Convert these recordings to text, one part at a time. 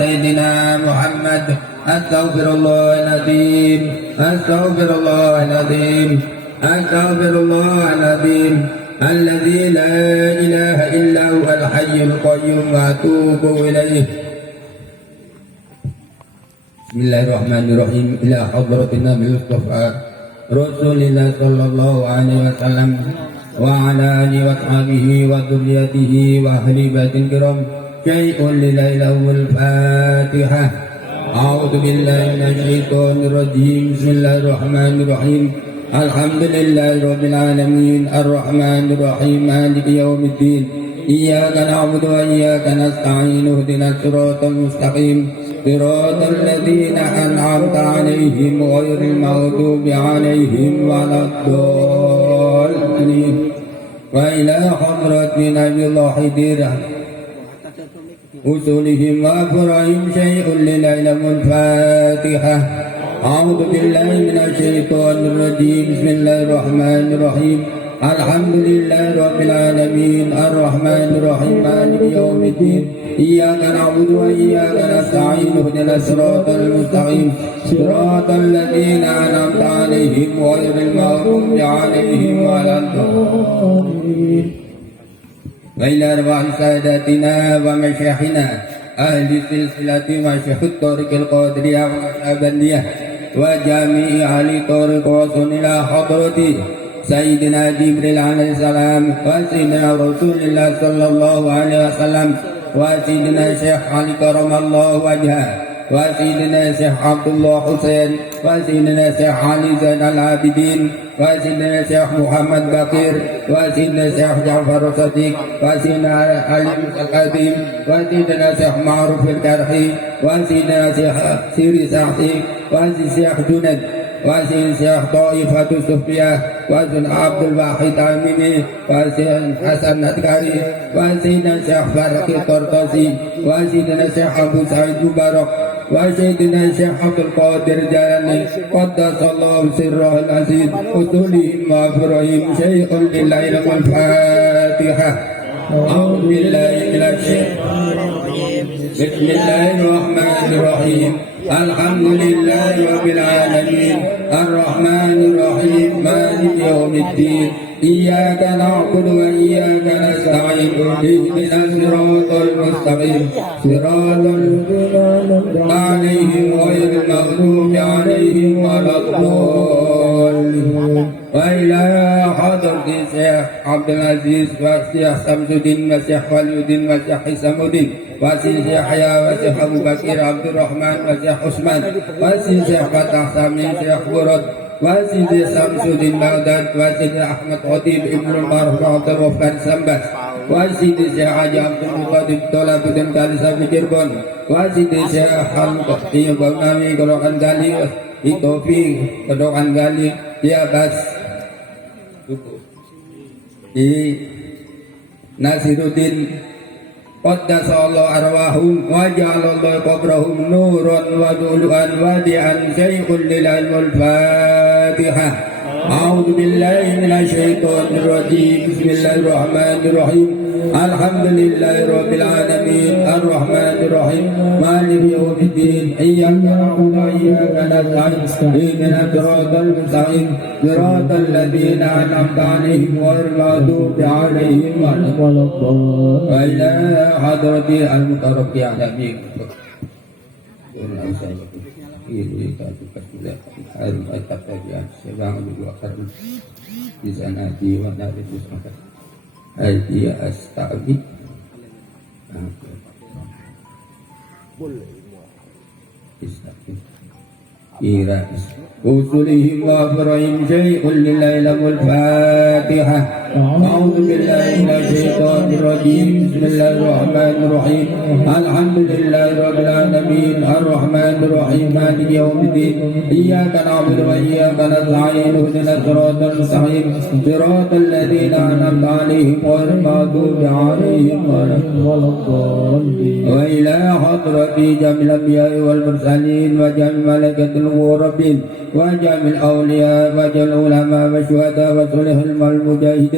سيدنا محمد أستغفر الله العظيم أستغفر الله العظيم أستغفر الله العظيم الذي لا إله إلا هو الحي القيوم وأتوب إليه. بسم الله الرحمن الرحيم. إلى حضرة النبي المصطفى رسول الله صلى الله عليه وسلم وعلى آله وأصحابه وذريته وأهل بيت الكرام شيء لليلة الفاتحة. أعوذ بالله من الشيطان الرجيم. بسم الله الرحمن الرحيم. الحمد لله رب العالمين الرحمن الرحيم مالك يوم الدين إياك نعبد وإياك نستعين اهدنا الصراط المستقيم صراط الذين أنعمت عليهم غير المغضوب عليهم ولا الضالين. وإلى حضرة نبي الله ديره أصولهم وأفراهم شيء للعلم الفاتحة. أعوذ بالله من الشيطان الرجيم. بسم الله الرحمن الرحيم. الحمد لله رب العالمين الرحمن الرحيم مالك يوم الدين إياك نعبد وإياك نستعين اهدنا الصراط المستقيم صراط الذين أنعمت عليهم غير المغضوب عليهم ولا الضالين. وإلى أرواح ساداتنا ومشايخنا أهل سلسلة مشايخ الطريق القادرية والأبدية وجميع أهل طريق وصول إلى حضرة سيدنا جبريل عليه السلام وسيدنا رسول الله صلى الله عليه وسلم وسيدنا الشيخ علي كرم الله وجهه وسيدنا الشيخ عبد الله حسين وسيدنا الشيخ علي زين العابدين وسيدنا الشيخ محمد بكير وسيدنا الشيخ جعفر الصديق وسيدنا علي القديم وسيدنا الشيخ معروف الكرحي وسيدنا الشيخ سيري سعدي وسيدنا الشيخ جند وسيدنا الشيخ طائفة الصوفية وسيدنا عبد الواحد عامني وسيدنا حسن ندكاري وسيدنا الشيخ فرق الطرطاسي وسيدنا الشيخ أبو سعيد مبارك وسيدنا الشيخ عبد القادر جلالي قدس الله سره العزيز أصولهم وأفراهم شيخ للعلم الفاتحة. أعوذ بالله من الشيطان الرجيم. بسم الله الرحمن الرحيم. الحمد لله رب العالمين الرحمن الرحيم مالك يوم الدين إياك نعبد وإياك نستعين اهدنا الصراط المستقيم صراط الذين أنعمت عليهم غير المغضوب عليهم ولا الضالين. وإلى حضرة الشيخ عبد العزيز والشيخ شمس الدين والشيخ ولي الدين والشيخ حسام الدين والشيخ يحيى والشيخ أبو بكر عبد الرحمن والشيخ عثمان والشيخ فتح سامي والشيخ برد والشيخ شمس الدين بغداد والشيخ أحمد خطيب ابن المعروف عبد الغفار سمبس والشيخ حاجي عبد المطلب طلب الدين كالسا في Cirebon والشيخ حمد Bangami Kedokan Gali Itofi Kedokan Gali di atas di Nasiruddin Qaddasallahu arwahum wa ja'alallahu qabrahum nuran wa dulu'an wadi'an syai'un lil ilmul fatihah. A'udzu billahi minasy syaithanir rajim. Bismillahirrahmanirrahim. Alhamdulillahi rabbil alamin arrahmanir rahim maliki yaumiddin iyyaka na'budu wa iyyaka nasta'in ihdinas siratal mustaqim siratal ladzina an'amta 'alaihim ghairil maghdubi 'alaihim waladdallin. Wa ila hadrati al-mutaraqqiyah nabi di sana di mana itu semua dia astaghfir Ira usulihim wa afrahim syai'un lillahi lamul fatihah. A'udzu billahi minasy syaithanir rajim. Bismillahirrahmanir rahim. Alhamdulillahi rabbil alamin arrahmanir rahim maliki yaumiddin iyyaka na'budu wa iyyaka nasta'in ihdinas siratal mustaqim siratal ladzina an'amta 'alaihim ghairil maghdubi 'alaihim waladdallin. Wa ila hadrati jamil anbiya'i wal mursalin wa jamil malaikatil muqarrabin wa jamil awliya wa jamil ulama wa syuhada wa salihul mujahidin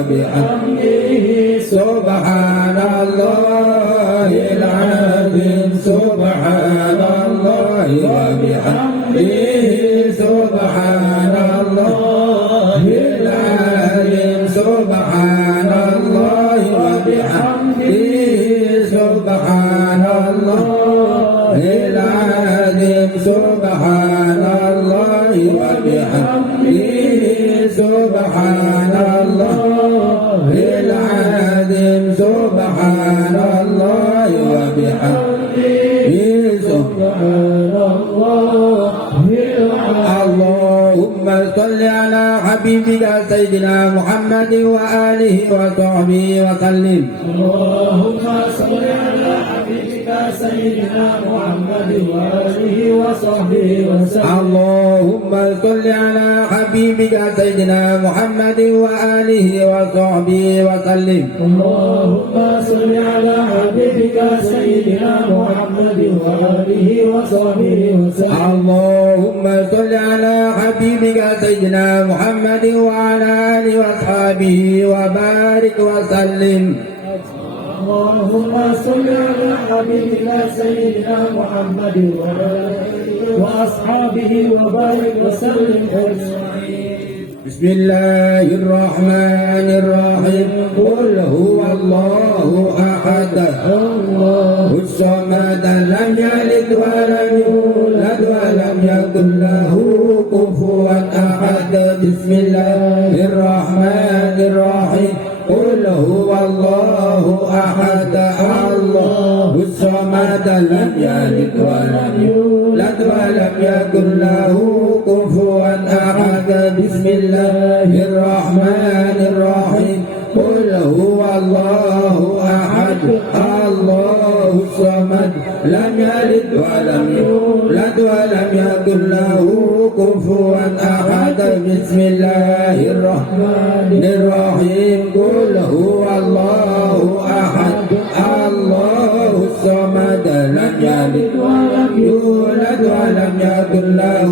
وبحمده سبحان الله العظيم سبحان الله وبحمده سبحان الله العظيم سبحان الله وبحمده سبحان الله العظيم سبحان الله وبحمده سبحان الله العظيم سبحان الله وبحمده سبحان الله. اللهم صل على حبيبك سيدنا محمد وآله وصحبه وسلم. اللهم صل على حبيبك سيدنا محمد وآله وصحبه وسلم. اللهم صل على حبيبك سيدنا محمد وآله وصحبه وسلم. اللهم صل على حبيبك سيدنا محمد وآله وصحبه وسلم. اللهم صل على حبيبك سيدنا محمد وعلى آله وأصحابه وبارك وسلم. اللهم صل على حبيبك سيدنا محمد وأصحابه وبارك وسلم أجمعين. بسم الله الرحمن الرحيم. قل هو الله أحد الله الصمد لم يلد ولم يولد ولم يكن له كفوا أحد. بسم الله الرحمن الرحيم. قل هو الله أحد الله الصمد لم يلد ولم يولد ولم يكن له كفوا أحد. بسم الله الرحمن الرحيم. قل هو الله أحد الله الصمد لم يلد ولم يولد ولم يكن له كفوا أحد. بسم الله الرحمن الرحيم. قل هو الله أحد الله الصمد لم يلد ولم يولد ولم يكن له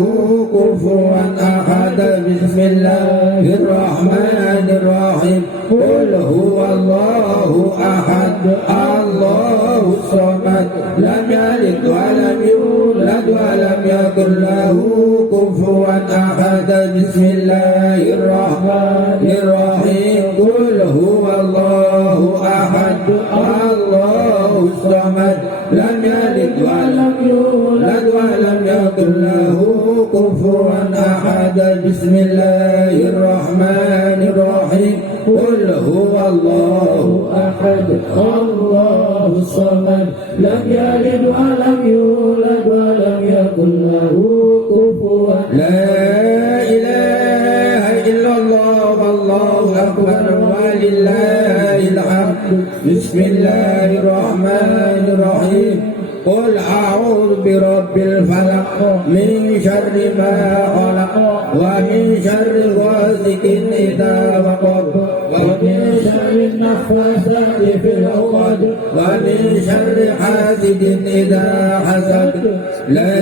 كفوا أحد. بسم الله الرحمن الرحيم. قل هو الله أحد الله الصمد لم يلد ولم يولد ولم يكن له كفوا أحد. بسم الله الرحمن الرحيم. قل هو الله أحد الله الصمد لم يلد ولم يولد ولم يكن له كفوا أحد. بسم الله الرحمن الرحيم. قل هو الله أحد الله الصمد لم يلد ولم يولد ولم يكن له كفوا. لا إله إلا الله والله أكبر ولله الحمد. بسم الله الرحمن الرحيم. قل أعوذ برب الفلق من شر ما خلق ومن شر غاسق إذا وقب ومن شر النفاثات في العقد ومن شر حاسد إذا حسد. لا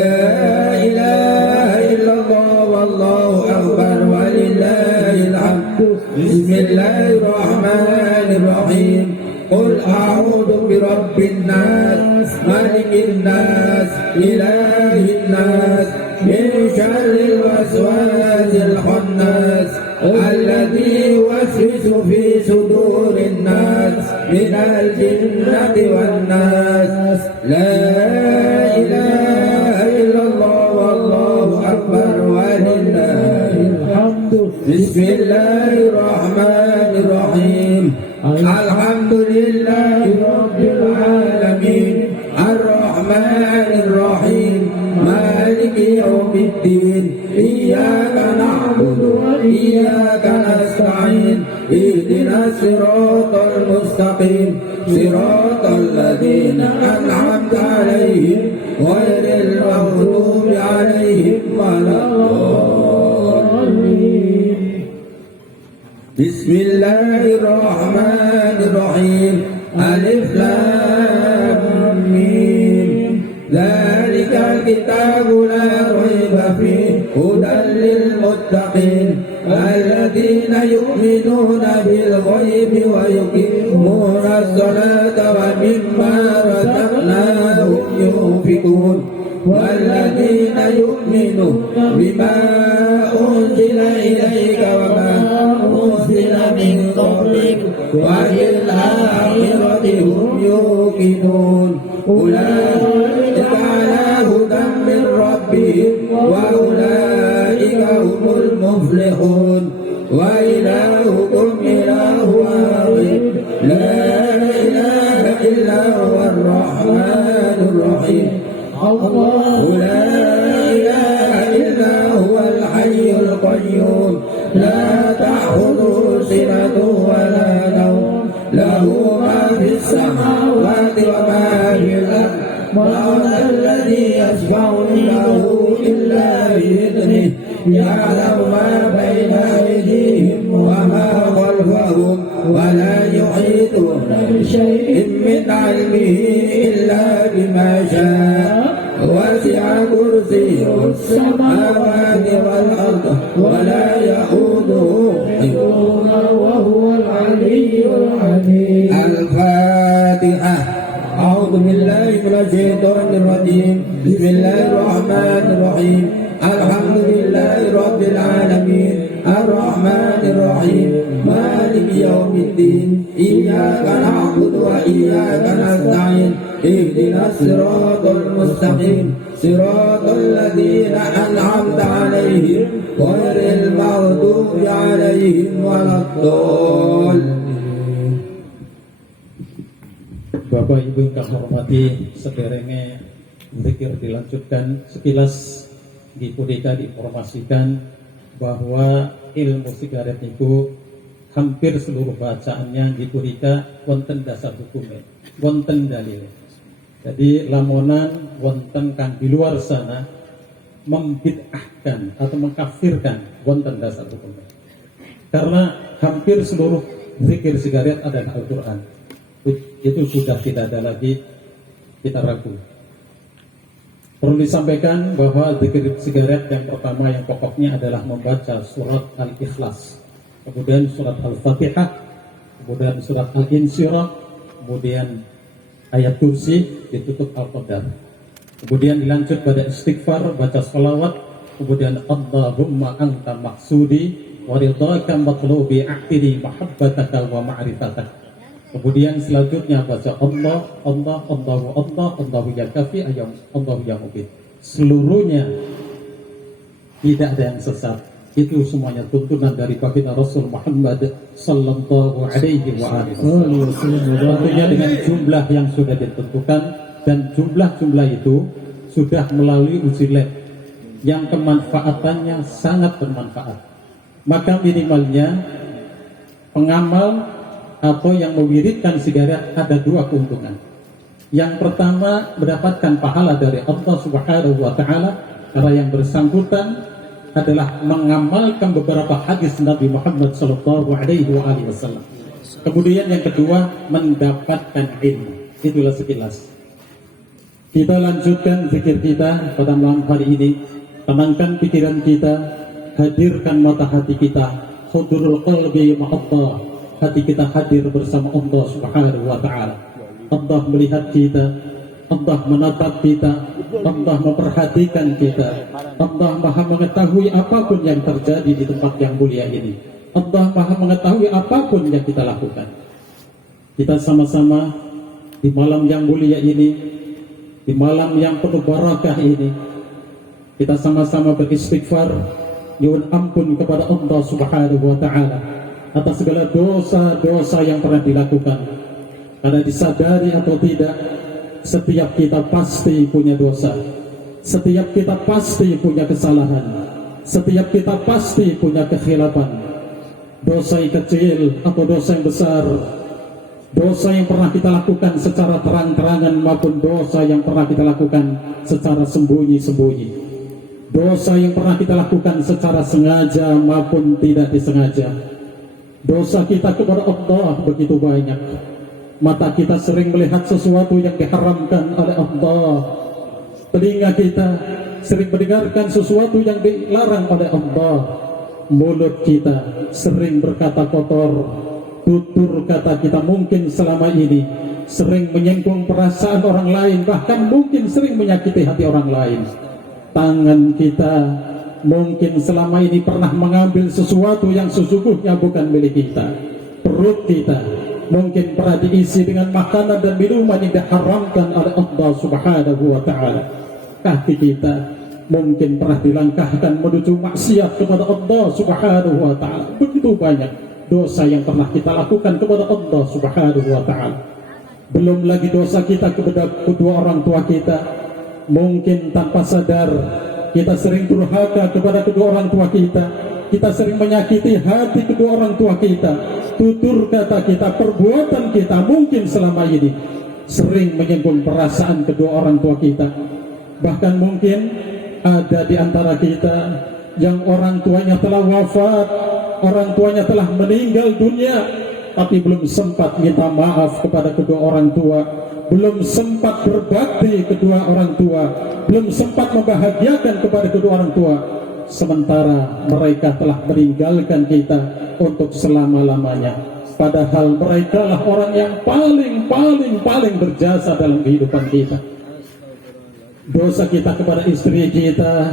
إله إلا الله والله أكبر ولله الحمد. بسم الله الرحمن الرحيم. قل أعوذ برب الناس ملك الناس إله الناس من شر الوسواس الخناس الذي يوسوس في صدور الناس من الجنة والناس. لا إله إلا الله والله أكبر ولله الحمد. بسم الله الرحمن الرحيم. الحمد لله رب العالمين الرحمن الرحيم مالك يوم الدين. إياك نعبد وإياك نستعين. اهدنا الصراط المستقيم صراط الذين أنعمت عليهم غير المغضوب عليهم ولا الضالين. بسم الله الرحمن الرحيم. ألف لام ميم. ذلك الكتاب لا ريب فيه هدى للمتقين والذين يؤمنون بالغيب ويقيمون الصلاة ومما رزقناهم ينفقون والذين يؤمنون بما أنزل إليك وما أنزل من قبلك وبالآخرة هم يوقنون أولئك على هدى من ربهم وأولئك هم المفلحون وإلهكم إله واحد لا إله إلا هو الرحمن الرحيم الله لا إله إلا هو الحي القيوم لا تأخذه سنة ولا نوم له ما في السماوات وما في الأرض من الذي يشفع عنده إلا بإذنه يعلم ما بين أيديهم وما خلفهم ولا يحيطون بشيء من علمه إلا بما شاء وسع كرسيه السماوات والأرض ولا يؤوده حفظهما وهو العلي العظيم. الفاتحة. أعوذ بالله من الشيطان الرجيم. بسم الله الرحمن الرحيم. الحمد لله رب العالمين الرحمن الرحيم مالك يوم الدين إياك نعبد وإياك نستعين اهدنا الصراط المستقيم صراط الذين أنعمت عليهم غير المغضوب عليهم ولا الضالين. Bapak Ibu yang kami hormati, sederenge zikir dilanjutkan. Sekilas di Pudika diinformasikan bahwa ilmu sigaret itu hampir seluruh bacaannya di Pudika wonten dasar hukumnya, wonten dalil. Jadi lamonan wonten kan di luar sana membid'ahkan atau mengkafirkan wonten dasar hukumnya. Karena hampir seluruh zikir sigaret adalah Al-Quran. Itu sudah tidak ada lagi kita ragu. Perlu disampaikan bahwa zikir sigaret yang pertama yang pokoknya adalah membaca surat Al-Ikhlas, kemudian surat Al-Fatihah, kemudian surat Al-Insyirah, kemudian ayat kursi, ditutup Al-Qadar. Kemudian dilanjut pada istighfar, baca salawat, kemudian Allahumma anta maksudi wa ridhaka matlubi a'tini mahabbataka wa ma'rifataka. Kemudian selanjutnya baca Allah, Allah, Allah, Allah, Allahu ya kafi, Allahu ya mubin. Seluruhnya tidak ada yang sesat. Itu semuanya tuntunan dari baginda Rasul Muhammad sallallahu alaihi wa alihi wasallam. Tentunya dengan jumlah yang sudah ditentukan, dan jumlah-jumlah itu sudah melalui uji lab yang kemanfaatannya sangat bermanfaat. Maka minimalnya pengamal atau yang mewiridkan sigaret ada dua keuntungan. Yang pertama, mendapatkan pahala dari Allah Subhanahu wa taala karena yang bersangkutan adalah mengamalkan beberapa hadis Nabi Muhammad sallallahu alaihi wasallam. Kemudian yang kedua, mendapatkan ilmu. Itulah sekilas. Kita lanjutkan zikir kita pada malam hari ini. Tenangkan pikiran kita, hadirkan mata hati kita, hudurul qalbi ma'allah. Hati kita hadir bersama Allah Subhanahu wa taala. Allah melihat kita, Allah menatap kita, Allah memperhatikan kita. Allah Maha mengetahui apapun yang terjadi di tempat yang mulia ini. Allah Maha mengetahui apapun yang kita lakukan. Kita sama-sama di malam yang mulia ini, di malam yang penuh barakah ini, kita sama-sama beristighfar, nyuwun ampun kepada Allah Subhanahu wa taala atas segala dosa-dosa yang pernah dilakukan. Karena disadari atau tidak, setiap kita pasti punya dosa, setiap kita pasti punya kesalahan, setiap kita pasti punya kekhilafan. Dosa yang kecil atau dosa yang besar, dosa yang pernah kita lakukan secara terang-terangan maupun dosa yang pernah kita lakukan secara sembunyi-sembunyi, dosa yang pernah kita lakukan secara sengaja maupun tidak disengaja. Dosa kita kepada Allah begitu banyak. Mata kita sering melihat sesuatu yang diharamkan oleh Allah. Telinga kita sering mendengarkan sesuatu yang dilarang oleh Allah. mulut kita sering berkata kotor, tutur kata kita mungkin selama ini sering menyinggung perasaan orang lain, bahkan mungkin sering menyakiti hati orang lain. Tangan kita mungkin selama ini pernah mengambil sesuatu yang sesungguhnya bukan milik kita. Perut kita mungkin pernah diisi dengan makanan dan minuman yang diharamkan oleh Allah Subhanahu wa ta'ala. Kaki kita mungkin pernah dilangkahkan menuju maksiat kepada Allah Subhanahu wa ta'ala. Begitu banyak dosa yang pernah kita lakukan kepada Allah Subhanahu wa ta'ala. Belum lagi dosa kita kepada kedua orang tua kita. Mungkin tanpa sadar kita sering durhaka kepada kedua orang tua kita. Kita sering menyakiti hati kedua orang tua kita. Tutur kata kita, perbuatan kita mungkin selama ini sering menyinggung perasaan kedua orang tua kita. Bahkan mungkin ada di antara kita yang orang tuanya telah wafat, orang tuanya telah meninggal dunia, tapi belum sempat minta maaf kepada kedua orang tua, belum sempat berbakti kedua orang tua, belum sempat membahagiakan kepada kedua orang tua, sementara mereka telah meninggalkan kita untuk selama-lamanya. Padahal mereka lah orang yang paling berjasa dalam kehidupan kita. Dosa kita kepada istri kita,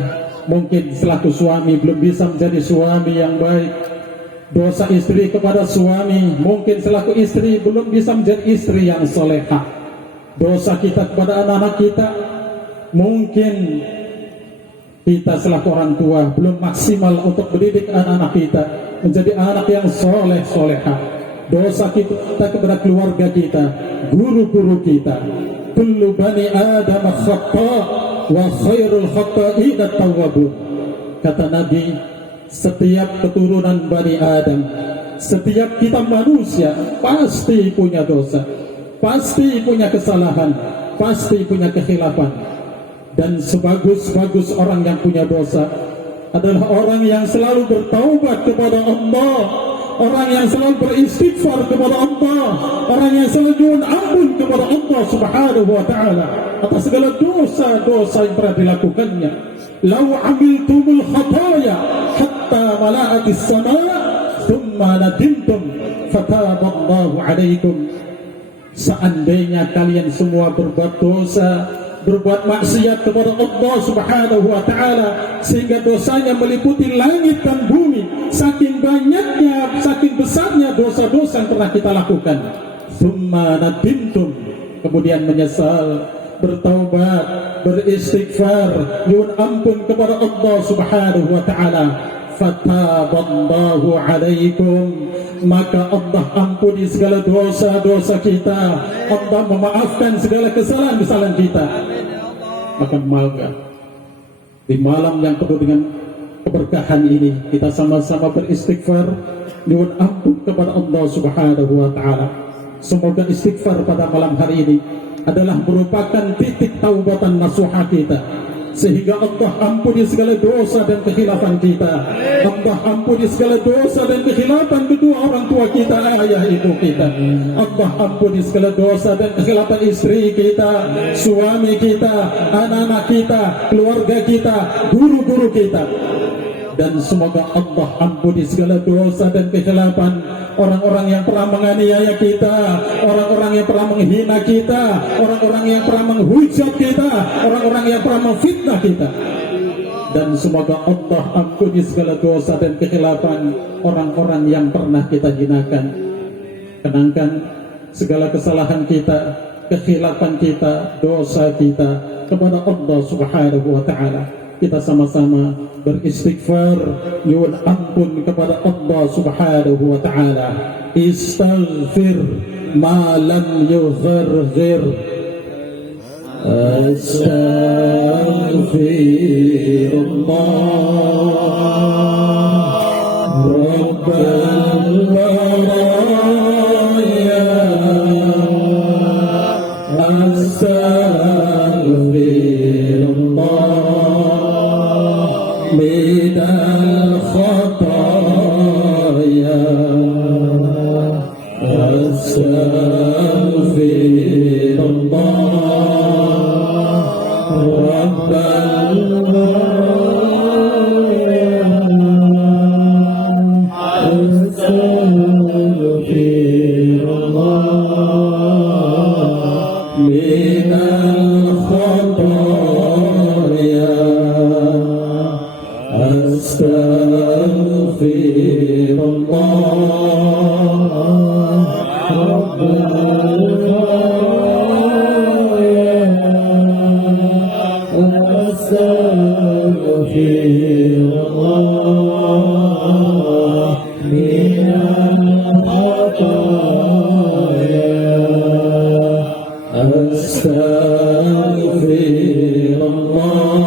mungkin selaku suami belum bisa menjadi suami yang baik. Dosa istri kepada suami, mungkin selaku istri belum bisa menjadi istri yang solehah. Dosa kita kepada anak-anak kita, mungkin kita selaku orang tua belum maksimal untuk mendidik anak-anak kita menjadi anak yang soleh-solehah. Dosa kita kepada keluarga kita, guru-guru kita. Kullu bani Adam khata' wa khairul khata'in at-tawwabun. Kata Nabi, setiap keturunan Bani Adam, setiap kita manusia pasti punya dosa, pasti punya kesalahan, pasti punya kekhilafan. Dan sebagus-bagus orang yang punya dosa adalah orang yang selalu bertaubat kepada Allah, orang yang selalu beristighfar kepada Allah, orang yang selalu mohon ampun kepada Allah Subhanahu wa ta'ala atas segala dosa-dosa yang pernah dilakukannya. Lau amiltumul khataya hatta mala'atis sama' thumma nadimtum fataballahu alaikum. Seandainya kalian semua berbuat dosa, berbuat maksiat kepada Allah Subhanahu wa ta'ala sehingga dosanya meliputi langit dan bumi, saking banyaknya, saking besarnya dosa-dosa yang pernah kita lakukan, thumma nadimtum, kemudian menyesal, bertaubat, beristighfar, nyuwun ampun kepada Allah Subhanahu wa ta'ala, fataballahu alaikum, maka Allah ampuni segala dosa-dosa kita, Allah memaafkan segala kesalahan-kesalahan kita. Maka di malam yang penuh dengan keberkahan ini, kita sama-sama beristighfar, nyuwun ampun kepada Allah Subhanahu wa ta'ala. Semoga istighfar pada malam hari ini adalah merupakan titik taubatan nasuha kita, sehingga Allah ampuni segala dosa dan kekhilafan kita. Allah ampuni segala dosa dan kekhilafan kedua orang tua kita, ayah ibu kita. Allah ampuni segala dosa dan kekhilafan istri kita, suami kita, anak-anak kita, keluarga kita, guru-guru kita. Dan semoga Allah ampuni segala dosa dan kekhilafan orang-orang yang pernah menganiaya kita, orang-orang yang pernah menghina kita, orang-orang yang pernah menghujat kita, orang-orang yang pernah memfitnah kita. Dan semoga Allah ampuni segala dosa dan kekhilafan orang-orang yang pernah kita hinakan. Kenangkan segala kesalahan kita, kekhilafan kita, dosa kita kepada Allah Subhanahu wa ta'ala. Kita sama-sama beristighfar, nyuwun ampun kepada Allah Subhanahu wa ta'ala. Istaghfir ma lam yugharghir, astaghfirullah rabbal waraya, من الخطايا أستغفر الله رب العالمين. من الخطايا أستغفر الله رب البرايا أستغفر الله من الخطايا أستغفر الله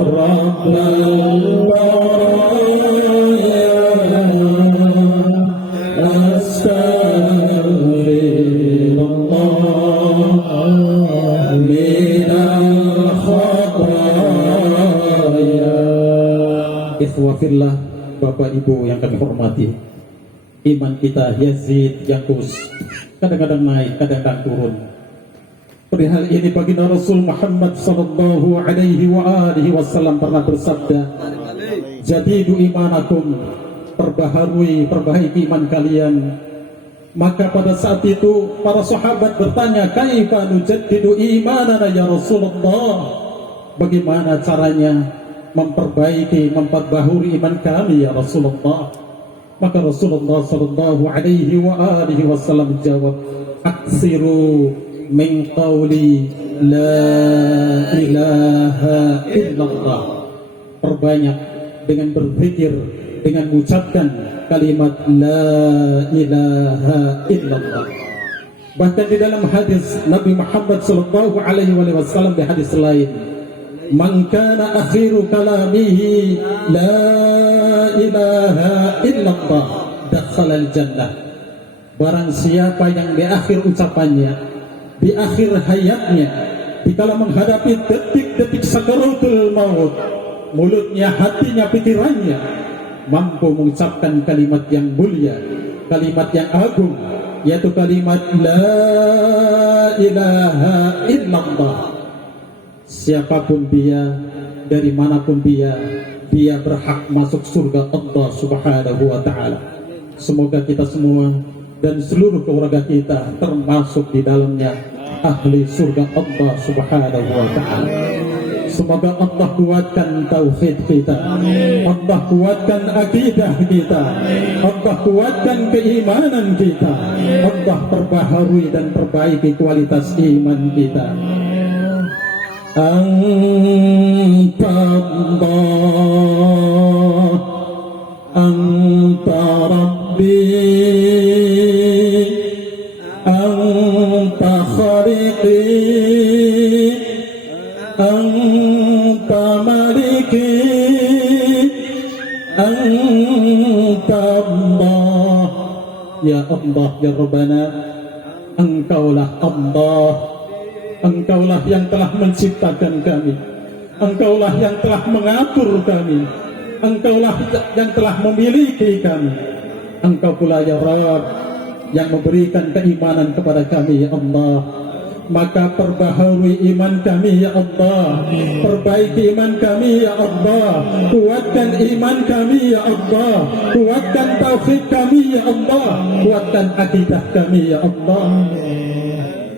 رب البرايا أستغفر الله من الخطايا. Ikhwafillah, Bapak Ibu yang kami hormati, iman kita yazid yankus, kadang-kadang naik, kadang-kadang turun. Perihal ini baginda Rasul Muhammad sallallahu alaihi wa alihi wasallam pernah bersabda, "Jadidu imanakum," perbaiki iman kalian. Maka pada saat itu para sahabat bertanya, "Kaifa nujaddidu imanana ya Rasulullah?" Bagaimana caranya memperbaharui iman kami ya Rasulullah? Maka Rasulullah sallallahu alaihi wa alihi wasallam jawab, "Aksiru min qawli la ilaha illallah." Perbanyak dengan berzikir, dengan mengucapkan kalimat la ilaha illallah. Bahkan di dalam hadis Nabi Muhammad sallallahu alaihi wasallam di hadis lain, "Man kana akhiru kalamihi la ilaha illallah dakhalal jannah." Barang siapa yang di akhir ucapannya, di akhir hayatnya, dikala menghadapi detik-detik sakaratul maut, mulutnya, hatinya, pikirannya mampu mengucapkan kalimat yang mulia, kalimat yang agung, yaitu kalimat la ilaha illallah, siapapun dia, dari manapun dia berhak masuk surga Allah subhanahu wa ta'ala. Semoga kita semua dan seluruh keluarga kita termasuk di dalamnya ahli surga Allah subhanahu wa ta'ala. Semoga Allah kuatkan tauhid kita, Allah kuatkan akidah kita, Allah kuatkan keimanan kita, Allah perbaharui dan perbaiki kualitas iman kita. Anta Allah, Anta Rabbi, Anta Khaliqi, Anta Maliki, Anta Allah. Ya Allah, ya Rabbana, Engkaulah Allah, Engkaulah yang telah menciptakan kami, Engkaulah yang telah mengatur kami, Engkaulah yang telah memiliki kami. Engkau pula ya Rabb yang memberikan keimanan kepada kami ya Allah. Maka perbaharui iman kami ya Allah, perbaiki iman kami ya Allah, kuatkan iman kami ya Allah, kuatkan tauhid kami ya Allah, kuatkan akidah kami ya Allah.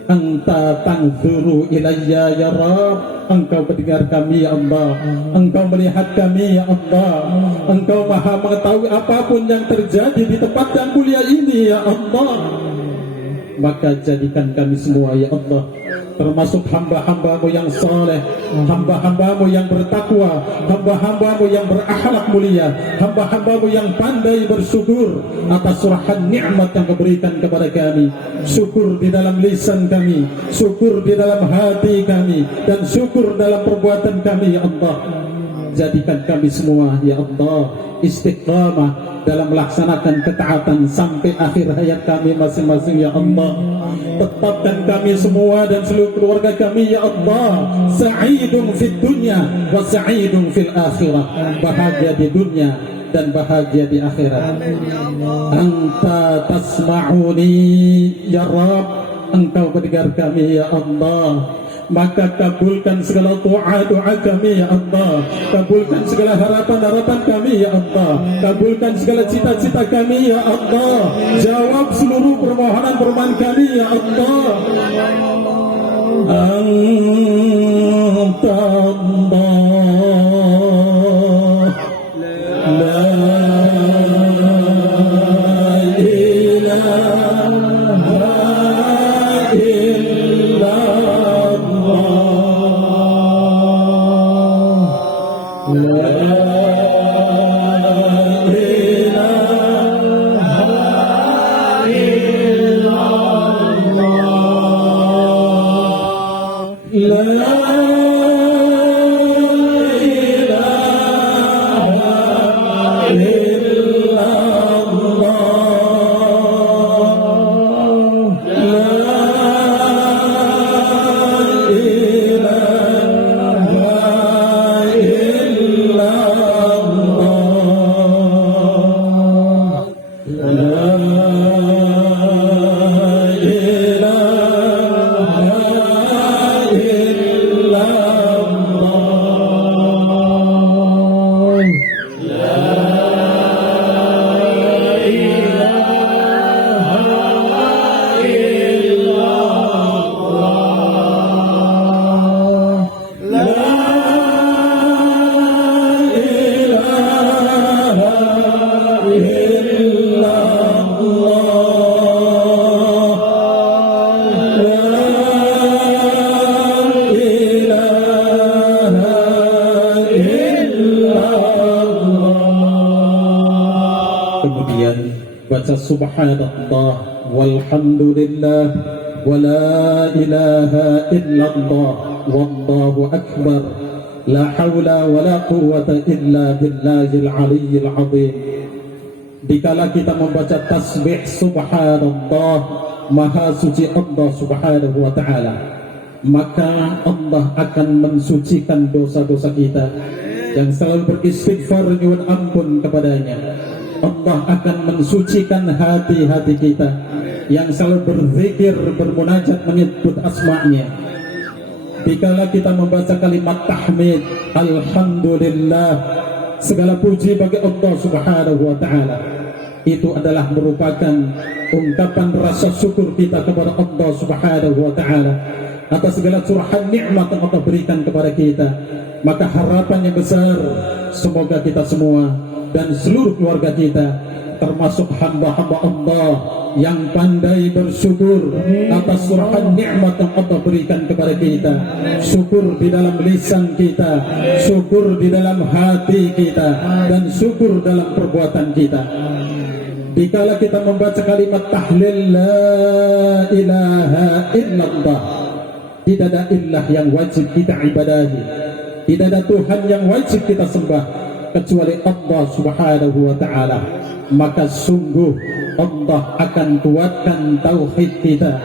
Anta tanzuru ilayya ya Rabb, Engkau mendengar kami ya Allah, Engkau melihat kami ya Allah, Engkau maha mengetahui apapun yang terjadi di tempat yang mulia ini ya Allah. Maka jadikan kami semua ya Allah termasuk hamba-hambamu yang saleh, hamba-hambamu yang bertakwa, hamba-hambamu yang berakhlak mulia, hamba-hambamu yang pandai bersyukur atas curahan nikmat yang diberikan kepada kami. Syukur di dalam lisan kami, syukur di dalam hati kami, dan syukur dalam perbuatan kami ya Allah. Jadikan kami semua ya Allah istiqamah dalam melaksanakan ketaatan sampai akhir hayat kami masing-masing ya Allah. Tetapkan kami semua dan seluruh keluarga kami ya Allah sa'idun fid dunya wa sa'idun fil akhirah, bahagia di dunia dan bahagia di akhirat. Anta tasma'uni ya Rabb, Engkau mendengar kami ya Allah. maka kabulkan segala doa-doa kami ya Allah, kabulkan segala harapan-harapan kami ya Allah, kabulkan segala cita-cita kami ya Allah, jawab seluruh permohonan-permohonan kami ya Allah. Anta Allah, la ilaha illallah, Kemudian baca subhanallah walhamdulillah wa la ilaha illallah wallahu akbar, la hawla wa la quwwata illa billahil aliyyil azim. Dikala kita membaca tasbih subhanallah, maha suci Allah subhanahu wa ta'ala, maka Allah akan mensucikan dosa-dosa kita yang selalu beristighfar nyuwun ampun kepadanya. Allah akan mensucikan hati-hati kita yang selalu berzikir, bermunajat, menyebut asma-Nya. Dikala kita membaca kalimat tahmid, alhamdulillah, segala puji bagi Allah subhanahu wa ta'ala, itu adalah merupakan ungkapan rasa syukur kita kepada Allah subhanahu wa ta'ala atas segala curahan nikmat yang Allah berikan kepada kita. Maka harapan yang besar, semoga kita semua dan seluruh keluarga kita termasuk hamba-hamba Allah yang pandai bersyukur atas curahan nikmat yang Allah berikan kepada kita. Syukur di dalam lisan kita, syukur di dalam hati kita, dan syukur dalam perbuatan kita. Dikala kita membaca kalimat tahlil la ilaha illallah, tidak ada ilah yang wajib kita ibadahi, tidak ada Tuhan yang wajib kita sembah kecuali Allah subhanahu wa ta'ala. Maka sungguh Allah akan kuatkan tauhid kita,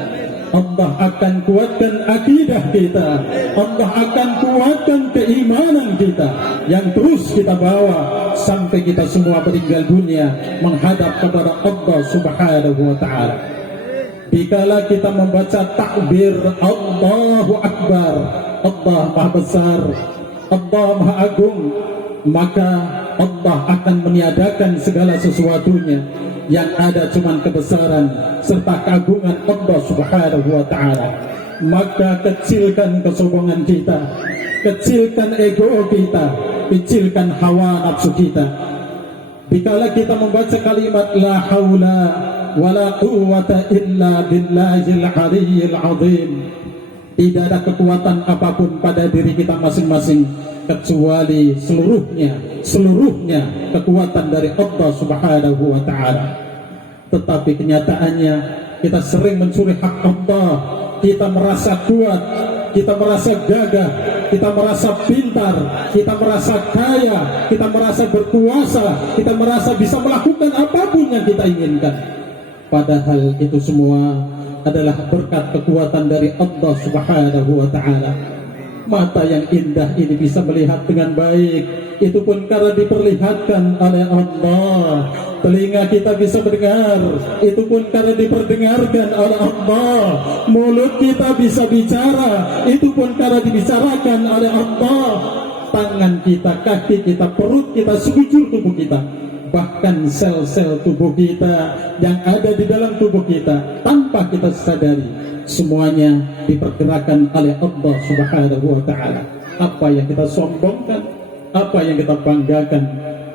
Allah akan kuatkan akidah kita, Allah akan kuatkan keimanan kita yang terus kita bawa sampai kita semua meninggal dunia menghadap kepada Allah subhanahu wa ta'ala. Dikala kita membaca takbir Allahu Akbar, Allah Maha Besar, Allah Maha Agung, maka Allah akan meniadakan segala sesuatunya. Yang ada cuma kebesaran serta keagungan Allah subhanahu wa ta'ala. Maka kecilkan kesombongan kita, kecilkan ego kita, kecilkan hawa nafsu kita. Dikala kita membaca kalimat la haula wa la quwwata illa billahil aliyyil azim, tidak ada kekuatan apapun pada diri kita masing-masing kecuali seluruhnya kekuatan dari Allah subhanahu wa ta'ala. Tetapi kenyataannya kita sering mencuri hak Allah. Kita merasa kuat, kita merasa gagah, kita merasa pintar, kita merasa kaya, kita merasa berkuasa, kita merasa bisa melakukan apapun yang kita inginkan. Padahal itu semua adalah berkat kekuatan dari Allah subhanahu wa ta'ala. Mata yang indah ini bisa melihat dengan baik, itu pun karena diperlihatkan oleh Allah. Telinga kita bisa mendengar, itu pun karena diperdengarkan oleh Allah. Mulut kita bisa bicara, itu pun karena dibicarakan oleh Allah. Tangan kita, kaki kita, perut kita, sekujur tubuh kita, bahkan sel-sel tubuh kita yang ada di dalam tubuh kita tanpa kita sadari, semuanya dipergerakan oleh Allah Subhanahu wa Ta'ala. Apa yang kita sombongkan, apa yang kita banggakan,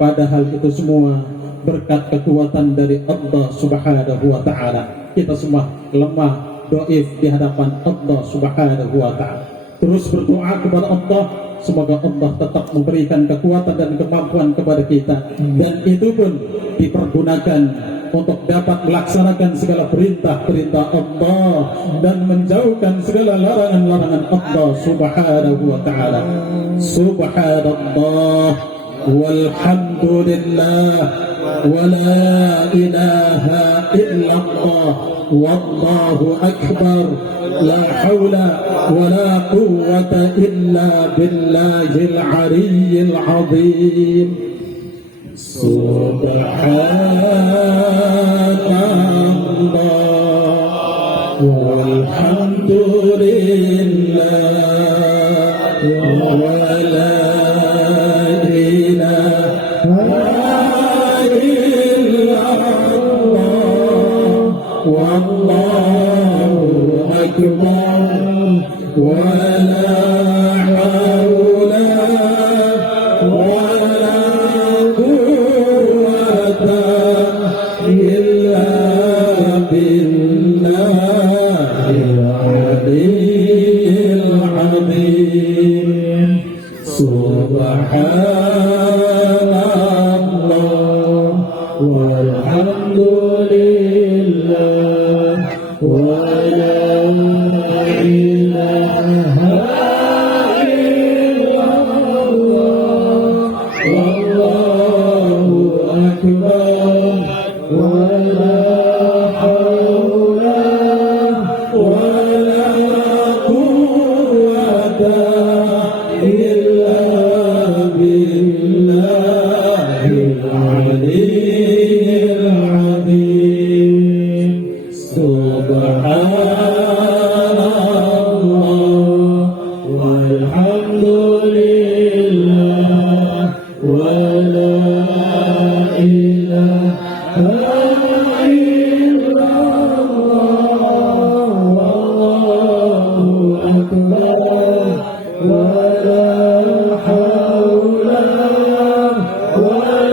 padahal itu semua berkat kekuatan dari Allah Subhanahu wa Ta'ala. Kita semua lemah, dhaif di hadapan Allah Subhanahu wa Ta'ala. Terus berdoa kepada Allah, semoga Allah tetap memberikan kekuatan dan kemampuan kepada kita, dan itu pun dipergunakan untuk dapat melaksanakan segala perintah-perintah Allah dan menjauhkan segala larangan-larangan Allah Subhanahu wa Ta'ala. Subhanallah walhamdulillah wa la ilaha illallah wallahu akbar, la hawla wa la quwwata illa billahil aliyyil azim. Subhanallah walhamdulillah wa la wallahu akbar wa la hawla wa la quwwata illa billahil aliyyil azim. Subhanallah walhamdulillah wa la ilaha illallah wallahu akbar wa la hawla wa la quwwata illa billahil aliyyil azim. Subhanallah walhamdulillah wa la ilaha illallah wallahu akbar wa la hawla wa la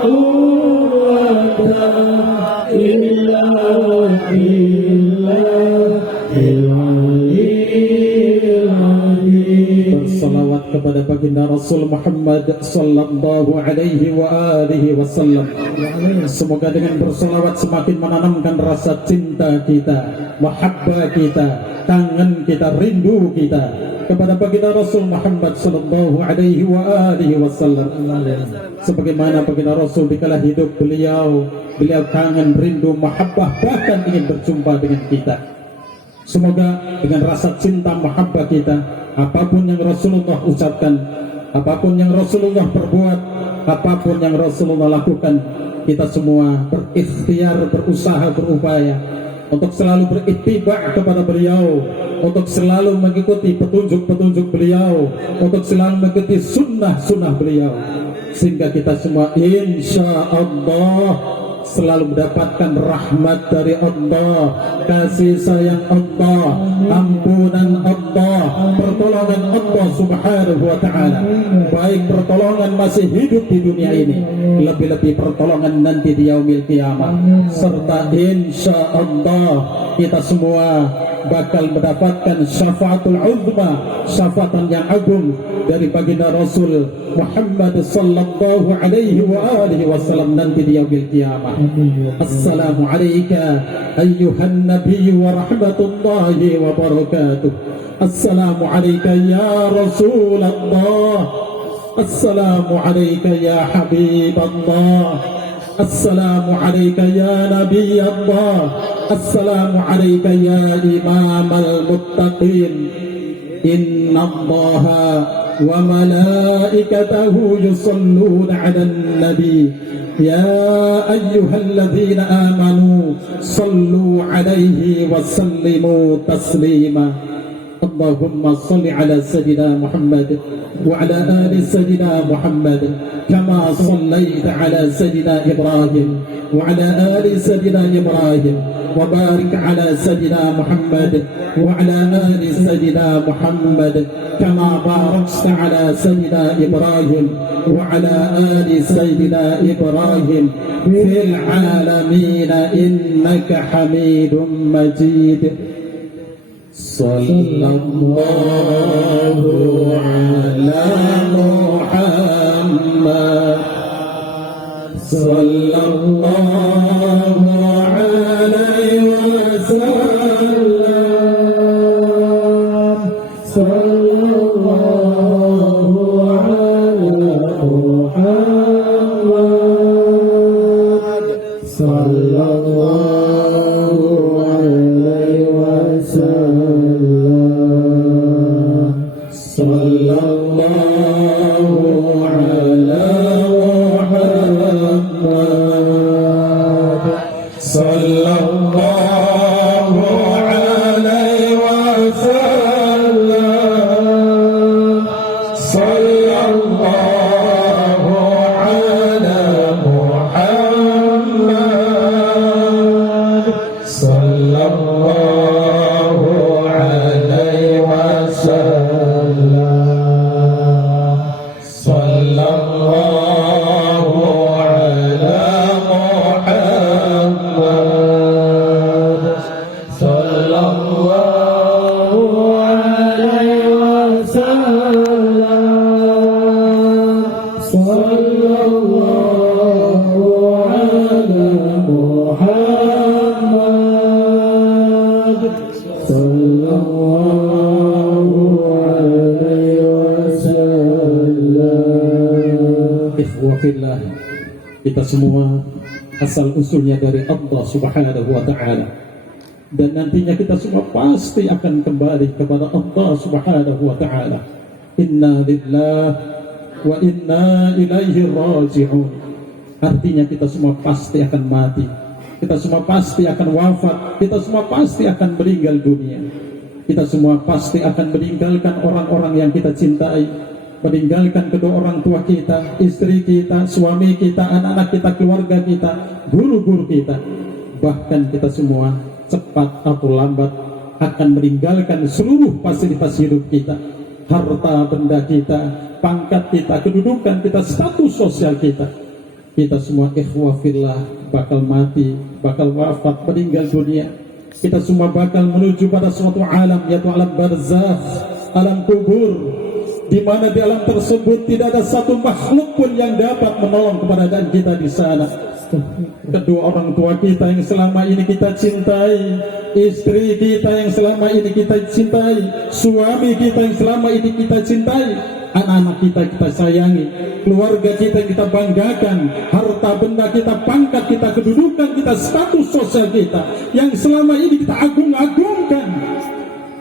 quwwata illa billahil aliyyil azim. Bersalawat kepada baginda Rasul Muhammad sallallahu alaihi wa alihi wasallam. Semoga dengan bersalawat semakin menanamkan rasa cinta kita, mahabbah kita, kangen kita, rindu kita kepada baginda Rasul Muhammad sallallahu alaihi wa alihi wasallam. Sebagaimana baginda Rasul dikala hidup beliau kangen, rindu, mahabbah, bahkan ingin berjumpa dengan kita. Semoga dengan rasa cinta mahabbah kita, apapun yang Rasulullah ucapkan, apapun yang Rasulullah perbuat, apapun yang Rasulullah lakukan, kita semua berikhtiar, berusaha, berupaya untuk selalu berittiba' kepada beliau, untuk selalu mengikuti petunjuk-petunjuk beliau, untuk selalu mengikuti sunnah-sunnah beliau, sehingga kita semua insya Allah selalu mendapatkan rahmat dari Allah, kasih sayang Allah, ampunan Allah, pertolongan Allah Subhanahu wa Ta'ala. Baik pertolongan masih hidup di dunia ini, lebih-lebih pertolongan nanti di yaumil qiyamah, serta insya Allah kita semua bakal mendapatkan syafaatul uzma, syafaatan yang agung dari baginda Rasul Muhammad sallallahu alaihi wa alihi wasallam nanti di yaumil qiyamah. Assalamu alayka ayyuhan nabiy wa rahmatullahi wa barakatuh. Assalamu alayka ya Rasulullah. Assalamu alayka ya Habiballah. Assalamu alayka ya Nabi Allah. Assalamu alayka ya Imam al-Muttaqin. Inna Allah وملائكته يصلون على النبي يا أيها الذين آمنوا صلوا عليه وسلموا تسليما اللهم صل على سيدنا محمد وعلى آل سيدنا محمد كما صليت على سيدنا إبراهيم وعلى آل سيدنا إبراهيم وبارك على سيدنا محمد وعلى آل سيدنا محمد كما باركت على سيدنا إبراهيم وعلى آل سيدنا إبراهيم في العالمين إنك حميد مجيد صلى الله على محمد صلى الله عليه وسلم صلى الله على محمد صلى الله عليه وسلم صلى الله على محمد صلى الله عليه وسلم صلى الله على محمد صلى الله عليه وسلم صلى الله على محمد صلى الله عليه وسلم صلى الله على محمد صلى الله عليه وسلم. Ikhwafillah, kita semua asal usulnya dari Allah Subhanahu wa Ta'ala, dan nantinya kita semua pasti akan kembali kepada Allah Subhanahu wa Ta'ala. Inna lillahi wa inna ilaihi raji'un. Artinya kita semua pasti akan mati, kita semua pasti akan wafat, kita semua pasti akan meninggal dunia, kita semua pasti akan meninggalkan orang-orang yang kita cintai, meninggalkan kedua orang tua kita, istri kita, suami kita, anak-anak kita, keluarga kita, guru-guru kita. Bahkan kita semua cepat atau lambat akan meninggalkan seluruh fasilitas hidup kita, harta benda kita, pangkat kita, kedudukan kita, status sosial kita. Kita semua ikhwafillah bakal mati, bakal wafat, meninggal dunia. Kita semua bakal menuju pada suatu alam, yaitu alam barzakh, alam kubur, di mana di alam tersebut tidak ada satu makhluk pun yang dapat menolong keberadaan kita di sana. Kedua orang tua kita yang selama ini kita cintai, istri kita yang selama ini kita cintai, suami kita yang selama ini kita cintai, anak-anak kita sayangi, keluarga kita yang kita banggakan, harta benda kita, pangkat kita, kedudukan kita, status sosial kita yang selama ini kita agung-agungkan,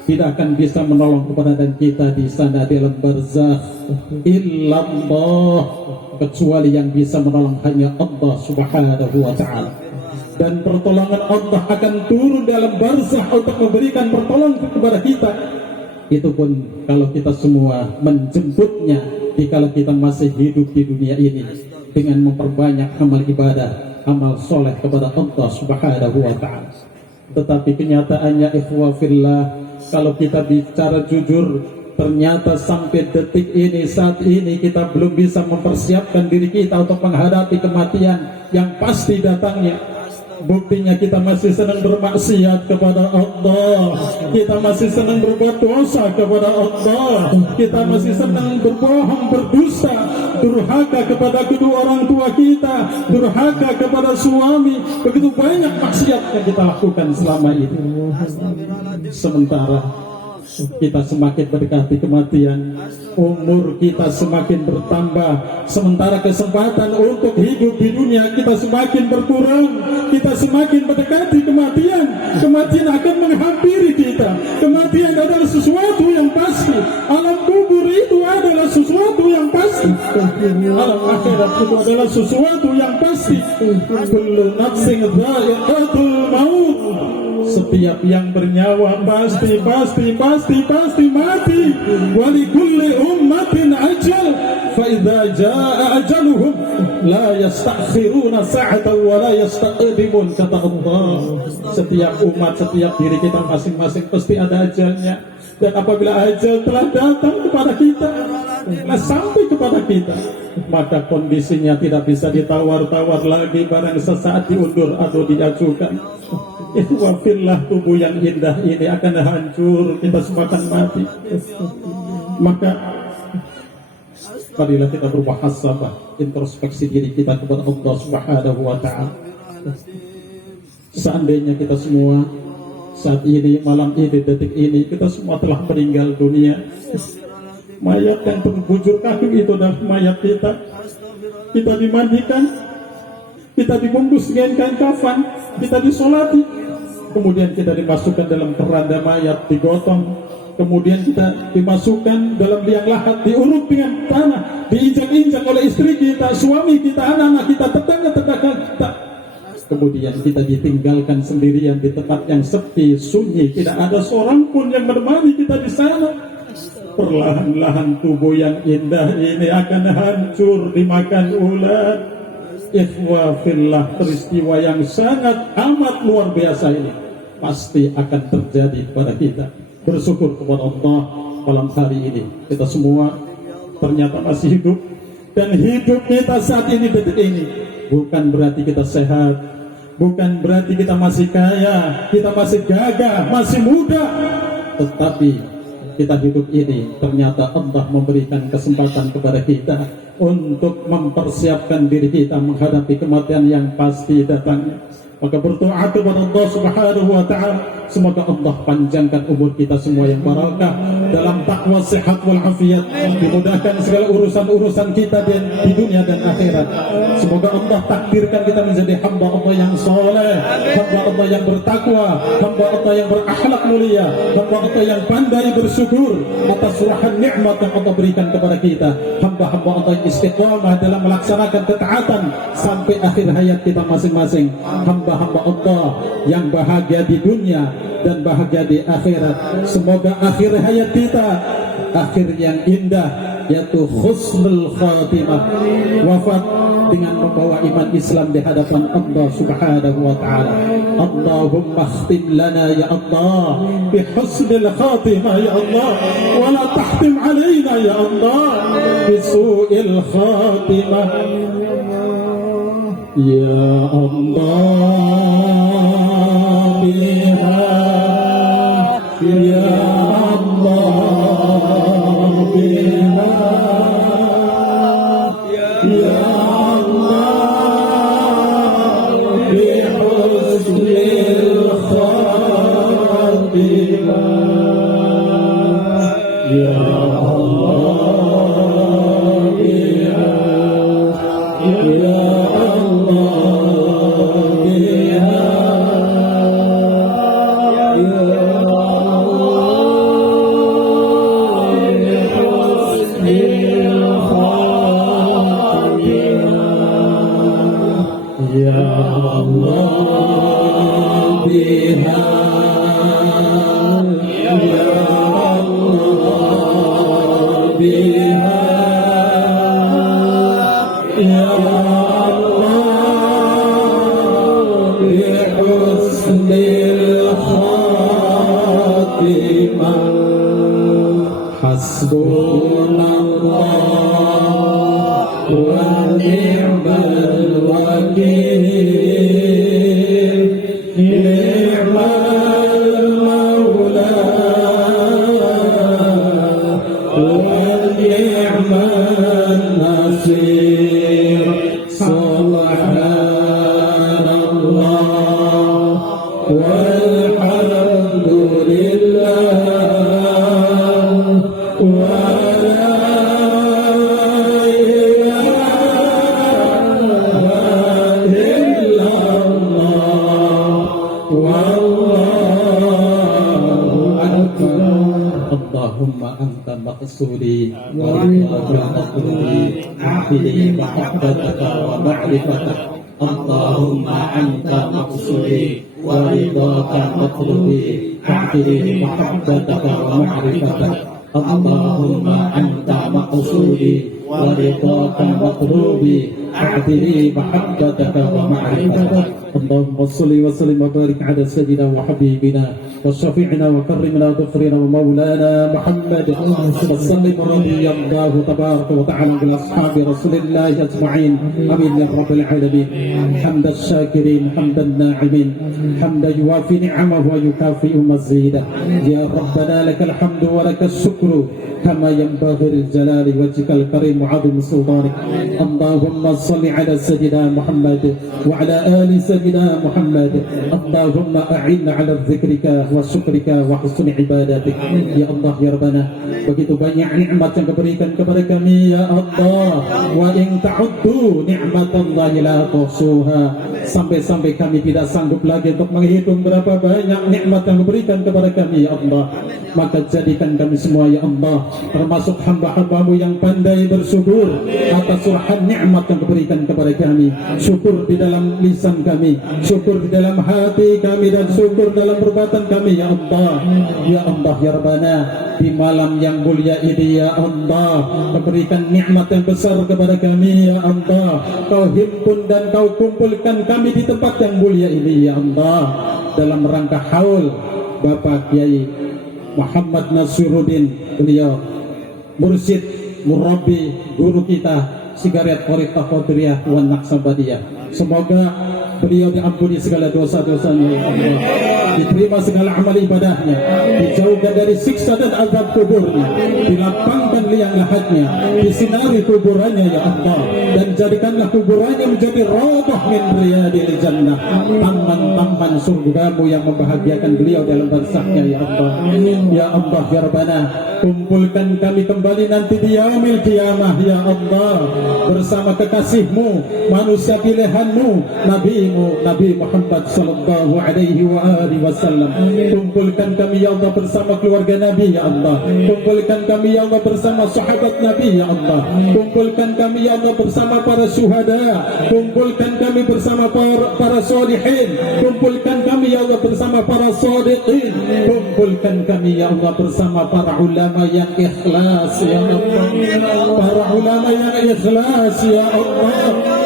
tidak akan bisa menolong keberadaan kita di sana di alam barzakh illallah, kecuali yang bisa menolong hanya Allah Subhanahu wa Ta'ala. Dan pertolongan Allah akan turun dalam barzakh untuk memberikan pertolongan kepada kita. Itu pun kalau kita semua menjemputnya dikala kita masih hidup di dunia ini dengan memperbanyak amal ibadah, amal soleh kepada Allah Subhanahu wa Ta'ala. Tetapi kenyataannya ikhwafillah, kalau kita bicara jujur, ternyata sampai detik ini, saat ini kita belum bisa mempersiapkan diri kita untuk menghadapi kematian yang pasti datangnya. Buktinya kita masih senang bermaksiat kepada Allah, kita masih senang berbuat dosa kepada Allah, kita masih senang berbohong, berdusta, durhaka kepada kedua orang tua kita, durhaka kepada suami. Begitu banyak maksiat yang kita lakukan selama ini. Sementara kita semakin mendekati kematian, umur kita semakin bertambah, sementara kesempatan untuk hidup di dunia kita semakin berkurang, kita semakin mendekati kematian. Kematian akan menghampiri kita. Kematian adalah sesuatu yang pasti. Alam kubur itu adalah Alam akhirat itu adalah sesuatu yang pasti. Kullu nafsin dha'iqatul maut. Setiap yang bernyawa pasti mati. Wa likulli ummatin ajal. Fa idza jaa ajaluhum la yastakhiruna sa'atan wa la yastaqdimun, kata Allah. Setiap umat, setiap diri kita masing-masing pasti ada ajalnya. Dan apabila ajal telah datang kepada kita, telah sampai kepada kita, maka kondisinya tidak bisa ditawar-tawar lagi, barang sesaat diundur atau diajukan. Ikhwafillah, tubuh yang indah ini akan hancur, kita semua akan mati. Maka marilah kita bermuhasabah, introspeksi diri kita kepada Allah Subhanahu wa ta'ala. Seandainya kita semua saat ini, malam ini, detik ini, kita semua telah meninggal dunia, mayat yang berbujur kaki itu adalah mayat kita. Kita dimandikan, kita dibungkus dengan kain kafan, kita disolati, kemudian kita dimasukkan dalam keranda mayat, digotong, kemudian kita dimasukkan dalam liang lahat, diuruk dengan tanah, diinjak-injak oleh istri kita, suami kita, anak-anak kita, tetangga-tetangga kita. Kemudian kita ditinggalkan sendirian di tempat yang sepi, sunyi, tidak ada seorang pun yang menemani kita di sana. Perlahan-lahan tubuh yang indah ini akan hancur dimakan ulat. Ikhwafillah, peristiwa yang sangat amat luar biasa ini pasti akan terjadi pada kita. Bersyukur kepada Allah malam hari ini kita semua ternyata masih hidup, dan hidup kita saat ini, detik ini, bukan berarti kita sehat, bukan berarti kita masih kaya, kita masih gagah, masih muda, tetapi kita hidup ini ternyata Allah memberikan kesempatan kepada kita untuk mempersiapkan diri kita menghadapi kematian yang pasti datangnya. Maka berdoa kepada Allah Subhanahu wa ta'ala, semoga Allah panjangkan umur kita semua yang barakah, dalam takwa, sehat wal afiat, dimudahkan segala urusan-urusan kita di dunia dan akhirat. Semoga Allah takdirkan kita menjadi hamba Allah yang soleh, hamba Allah yang bertakwa, hamba Allah yang berakhlak mulia, hamba Allah yang pandai bersyukur atas curahan nikmat yang Allah berikan kepada kita, hamba-hamba Allah yang istiqamah dalam melaksanakan ketaatan sampai akhir hayat kita masing-masing, hamba Allah yang bahagia di dunia dan bahagia di akhirat. Semoga akhir hayat kita akhir yang indah, yaitu husnul khatimah, wafat dengan membawa iman Islam di hadapan Allah Subhanahu wa ta'ala. Allahumma khtim lana ya Allah bi husnul khatimah ya Allah, wa la tahtim alaina ya Allah bi su'il khatimah ya Allah, biha ya Allah, biha ya Allah, bi husnil khatimah ya Allah, biha ya Hasbunallah wa ni'mal wakil, ni'mal maula wa ni'mal nasir. Subhanallah walhamdulillah wa Allahumma anta maqsudi wa ridwaka maqsudi akhiri mahabbataka wa ma'rifataka Allahumma anta maqsudi wa ridwaka maqsudi akhiri mahabbataka wa ma'rifataka Allahumma anta maqsudi wa ridwaka maqsudi akhiri mahabbataka wa ma'rifataka Allahumma salli wa sallim wa barik ala sayyidina wa habibina wa syafi'ina wa karrimna dhufrina wa maulana Muhammad wa sallim radiyallahu tabaraka wa ta'ala bil ashabi rasulillah ajma'in amin ya rabbal alamin hamdan syakirin hamdan na'imin hamdan yuwafi ni'amahu wa yukafi'u mazidah ya rabbana lakal hamdu wa lakas syukru kama yanbaghi lil jalali wajhikal karim wa 'azim sultanik Allahumma salli ala sayyidina Muhammad wa ala ali sayyidina Muhammad Allahumma a'inna ala dzikrika wa syukrika wa husni ibadatik ya Allah ya Rabbana begitu banyak nikmat yang diberikan kepada kami ya Allah wa in ta'uddu ni'matallahi la tuhsuha sampai-sampai kami tidak sanggup lagi untuk menghitung berapa banyak nikmat yang diberikan kepada kami ya Allah maka jadikan kami semua ya Allah termasuk hamba-hambamu yang pandai bersyukur atas surhan nikmat yang diberikan kepada kami syukur di dalam lisan kami syukur di dalam hati kami dan syukur dalam perbuatan kami ya Allah ya Allah ya Rabbana di malam yang mulia ini ya Allah memberikan nikmat yang besar kepada kami ya Allah kau himpun dan kau kumpulkan kami di tempat yang mulia ini ya Allah dalam rangka haul Bapak Kiai Muhammad Nasiruddin beliau mursyid murabbi guru kita Sigaret Thariqah Qadiriyah wa Naqsabandiyah semoga beliau diampuni segala dosa-dosanya ya Allah diterima segala amal ibadahnya dijauhkan dari siksa dan azab kuburnya dilapangkan liang lahatnya disinari kuburannya ya Allah dan jadikanlah kuburannya menjadi raudhah min riyadil jannah taman-taman surgamu yang membahagiakan beliau dalam barzaknya ya Allah ya Allah ya Rabbana kumpulkan kami kembali nanti di yaumil qiyamah ya Allah bersama kekasihmu manusia pilihanmu nabimu Nabi Muhammad sallallahu alaihi wa alihi wasallam kumpulkan kami ya Allah bersama keluarga Nabi ya Allah kumpulkan kami ya Allah bersama sahabat Nabi ya Allah kumpulkan kami ya Allah bersama para syuhada kumpulkan kami bersama para solihin kumpulkan kami ya Allah bersama para shadiqin kumpulkan kami ya Allah bersama para ulama yang ikhlas ya Allah para ulama yang ikhlas ya Allah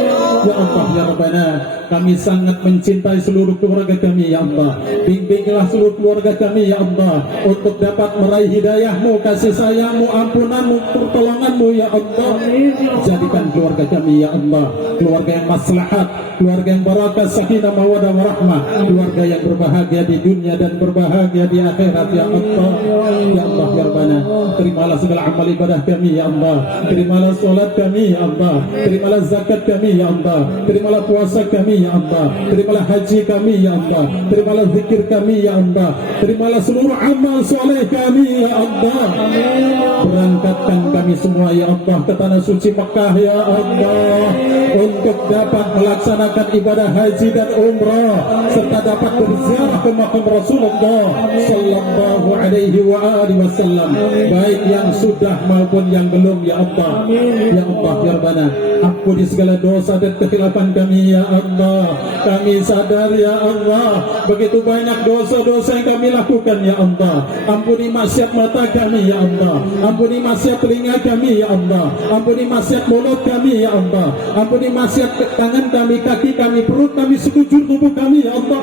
ya Allah ya Rabbana kami sangat mencintai seluruh keluarga kami ya Allah bimbinglah seluruh keluarga kami ya Allah untuk dapat meraih hidayahmu kasih sayangmu ampunanmu pertolonganmu ya Allah jadikan keluarga kami ya Allah keluarga yang maslahat keluarga yang barakah sakinah mawaddah warahmah keluarga yang berbahagia di dunia dan berbahagia di akhirat ya Allah ya Allah ya Rabbana terimalah segala amal ibadah kami ya Allah terimalah salat kami ya Allah terimalah zakat kami ya Allah terimalah puasa kami ya Allah terimalah haji kami ya Allah terimalah zikir kami ya Allah terimalah seluruh amal soleh kami ya Allah berangkatkan kami semua ya Allah ke tanah suci Mekah ya Allah untuk dapat melaksanakan ibadah haji dan umrah serta dapat berziarah ke makam Rasulullah sallallahu alaihi wa alihi wasallam baik yang sudah maupun yang belum ya Allah ya Allah ya Rabbana ampuni segala dosa dan kekhilafan kami ya Allah kami sadar ya Allah begitu banyak dosa-dosa yang kami lakukan ya Allah ampuni maksiat mata kami ya Allah ampuni maksiat telinga kami ya Allah ampuni maksiat mulut kami ya Allah ampuni maksiat tangan kami kaki kami perut kami sekujur tubuh kami ya Allah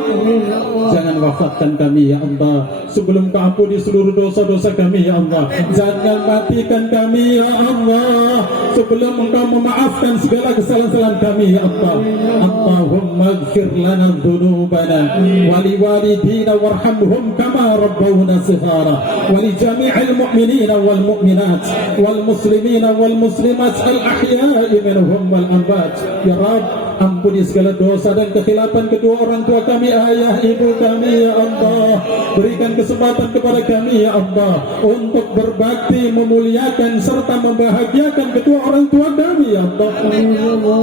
jangan wafatkan kami ya Allah sebelum kau ampuni seluruh dosa-dosa kami ya Allah jangan matikan kami ya Allah sebelum engkau memaafkan segala kesalahan-kesalahan kami ya Allah Allahumma ighfir lana dhunubana wa liwalidina warhamhum kama rabbawna shighara wa li jami'il mu'minina wal mu'minat wal muslimina wal muslimat al ahya'i minhum wal amwat ya Rabb Ampuni segala dosa dan kekhilafan kedua orang tua kami, ayah ibu kami ya Allah. Berikan kesempatan kepada kami ya Allah untuk berbakti, memuliakan serta membahagiakan kedua orang tua kami ya Allah.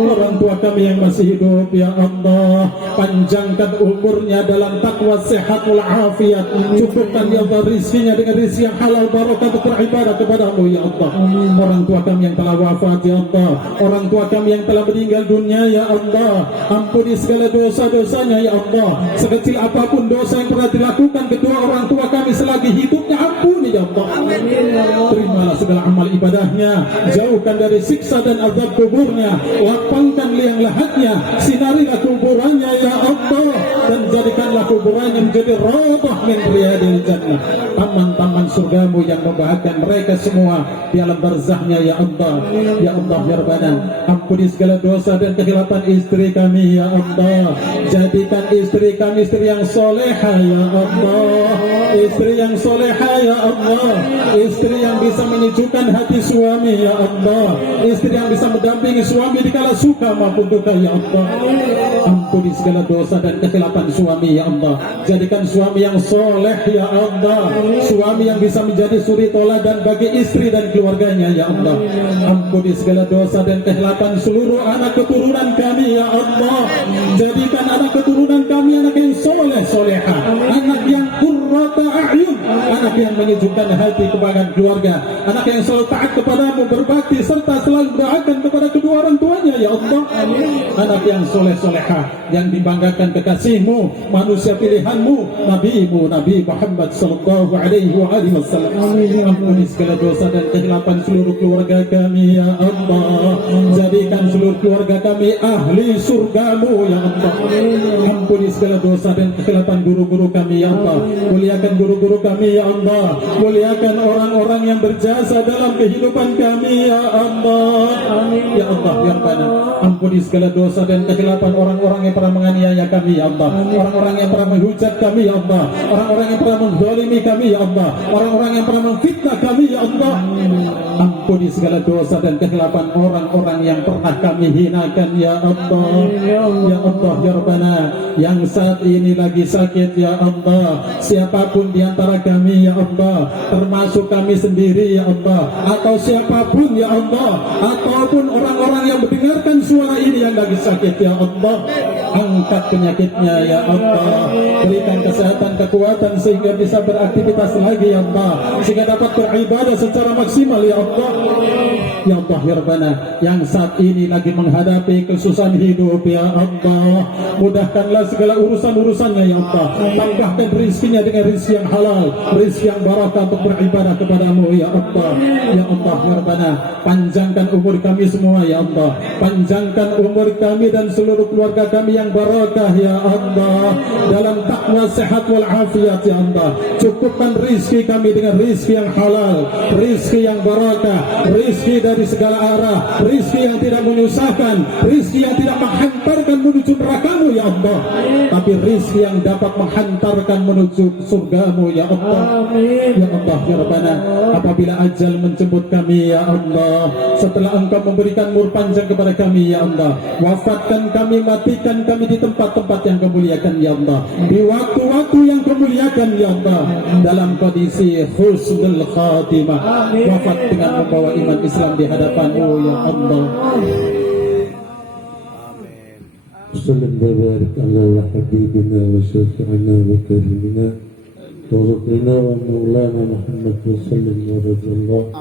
Orang tua kami yang masih hidup ya Allah, panjangkan umurnya dalam takwa, sehat wal afiat. Cukupkan ya Allah rizkinya dengan rizki yang halal barokah untuk beribadah kepadamu ya Allah. Orang tua kami yang telah wafat ya Allah, orang tua kami yang telah meninggal dunia ya Allah, ampuni segala dosa-dosanya ya Allah. Sekecil apapun dosa yang pernah dilakukan kedua orang tua kami selagi hidupnya, ampuni ya Allah. Terimalah segala amal ibadahnya, jauhkan dari siksa dan azab kuburnya, lapangkan liang lahatnya, sinarilah kuburannya ya Allah, dan jadikanlah kuburannya menjadi raudhah min riyadil jannah, taman-taman surgamu yang membahagiakan mereka semua di alam barzahnya ya Allah. Ya Allah ya Rabbana, ampuni segala dosa dan kekhilafan istri kami ya Allah. Jadikan istri kami istri yang soleha ya Allah, istri yang soleha ya Allah, istri yang bisa menyejukkan hati suami ya Allah, istri yang bisa mendampingi suami di kala suka maupun duka ya Allah. Ampuni segala dosa dan kekhilafan suami ya Allah. Jadikan suami yang soleh ya Allah, suami yang bisa menjadi suri toladan bagi istri dan keluarganya ya Allah. Ampuni segala dosa dan kekhilafan seluruh anak keturunan kami ya Allah. Jadikan anak keturunan kami anak yang soleh soleha, anak yang qurrata a'yun, anak yang menyejukkan hati kepada keluarga, anak yang selalu taat kepadamu, berbakti serta selalu doakan kepada kedua orang tuanya ya Allah. Anak yang soleh soleha, yang dibanggakan kekasihmu, manusia pilihanmu, nabimu Nabi Muhammad sallallahu alaihi wasallam. Ampuni segala dosa dan kekhilafan seluruh keluarga kami ya Allah. Jadikan seluruh keluarga kami ahli surgamu ya Allah. Ampuni segala dosa dan kekhilafan guru-guru kami ya Allah. Muliakan guru-guru kami ya Allah. Muliakan orang-orang yang berjasa dalam kehidupan kami ya Allah. Ya Allah ya Rabbana, ampuni segala dosa dan kekhilafan orang-orang yang pernah menganiaya kami ya Allah, orang-orang yang pernah menghujat kami ya Allah, orang-orang yang pernah menzalimi kami ya Allah, orang-orang yang pernah memfitnah kami ya Allah. Ampuni segala dosa dan kekhilafan orang-orang yang pernah kami hinakan ya Allah. Ya Allah ya Rabbana, yang saat ini lagi sakit ya Allah, siapapun di antara kami ya Allah, termasuk kami sendiri ya Allah, atau siapapun ya Allah, ataupun orang-orang yang mendengarkan suara ini yang lagi sakit ya Allah, angkat penyakitnya ya Allah. Berikan kesehatan, kekuatan sehingga bisa beraktivitas lagi ya Allah, sehingga dapat beribadah secara maksimal ya Allah. Ya Allah ya Rabbana, yang saat ini lagi menghadapi kesusahan hidup ya Allah, mudahkanlah segala urusan-urusannya ya Allah. Tambahkan rizkinya dengan rizki yang halal, rizki yang barakah untuk beribadah kepadamu ya Allah. Ya Allah ya Rabbana, panjangkan umur kami semua ya Allah, panjangkan umur kami dan seluruh keluarga kami yang barakah ya Allah, dalam takwa, sehat wal afiat ya Allah. Cukupkan rizki kami dengan rizki yang halal, rizki yang barakah, rizki dari segala arah, rizki yang tidak menyusahkan, rizki yang tidak menghantarkan menuju nerakamu ya Allah, tapi rizki yang dapat menghantarkan menuju surgamu ya Allah. Ya Allah ya Rabbana, apabila ajal menjemput kami ya Allah, setelah Engkau memberikan umur panjang kepada kami ya Allah, wafatkan kami, matikan kami di tempat-tempat yang Kau muliakan ya Allah, di waktu-waktu yang Kau muliakan ya Allah, dalam kondisi husnul khatimah, wafat dengan membawa iman Islam di hadapan-Mu ya Allah. Sallallahu barik ala habibina wa syafi'ina wa karimina wa rabbina wa maulana Muhammad wa sallallahu radhiyallahu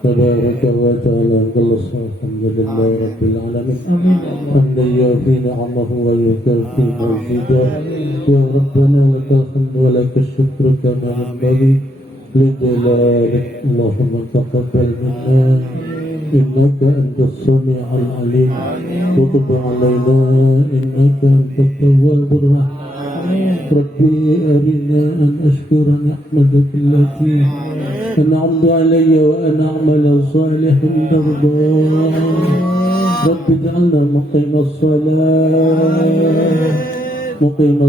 tabaraka wa ta'ala alhamdulillahi rabbil alamin hamdan yafi ni'amahu wa yukafi mazidah ya rabbana lakal hamdu wa lakal syukru kama yanbaghi lijalalik. Allahumma taqabbal minna إنك أنت السميع العليم وتب علينا إنك أنت التواب الرحيم. ربي أرنا أن أشكر نعمتك التي أنعمت علي وأن أعمل صالحا ترضاه. رب اجعلنا مقيم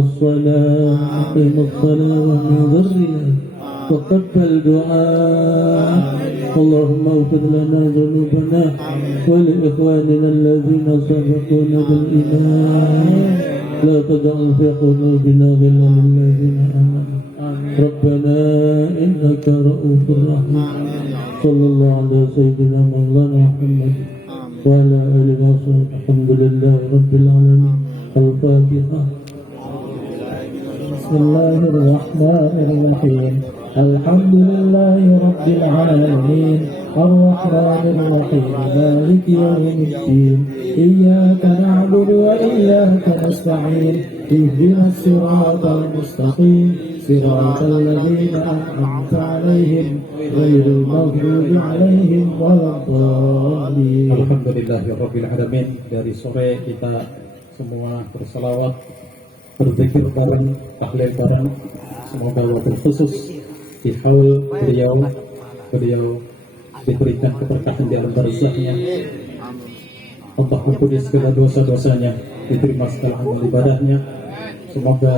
الصلاة ومن ذرية وقبل دعاء اللهم اغفر لنا ذنوبنا ولإخواننا الذين سبقونا بالإيمان لا تجعل في قلوبنا غلا للذين آمنوا ربنا إنك رؤوف رحيم صلى الله على سيدنا مولانا محمد وعلى آله وصحبه الحمد لله رب العالمين الفاتحة بسم الله الرحمن الرحيم الحمد لله رب العالمين الرحمن الرحيم مالك يوم الدين إياك نعبد وإياك نستعين اهدنا الصراط المستقيم صراط الذين أنعمت عليهم غير المغضوب عليهم ولا الضالين. Alhamdulillahirabbil alamin. Dari sore kita semua berselawat, berzikir bareng, tahlil bareng. Semoga wabil khusus di haul beliau diberikan keberkahan di alam barzahnya. Allah ampuni segala dosa-dosanya, diterima segala amal ibadahnya. Semoga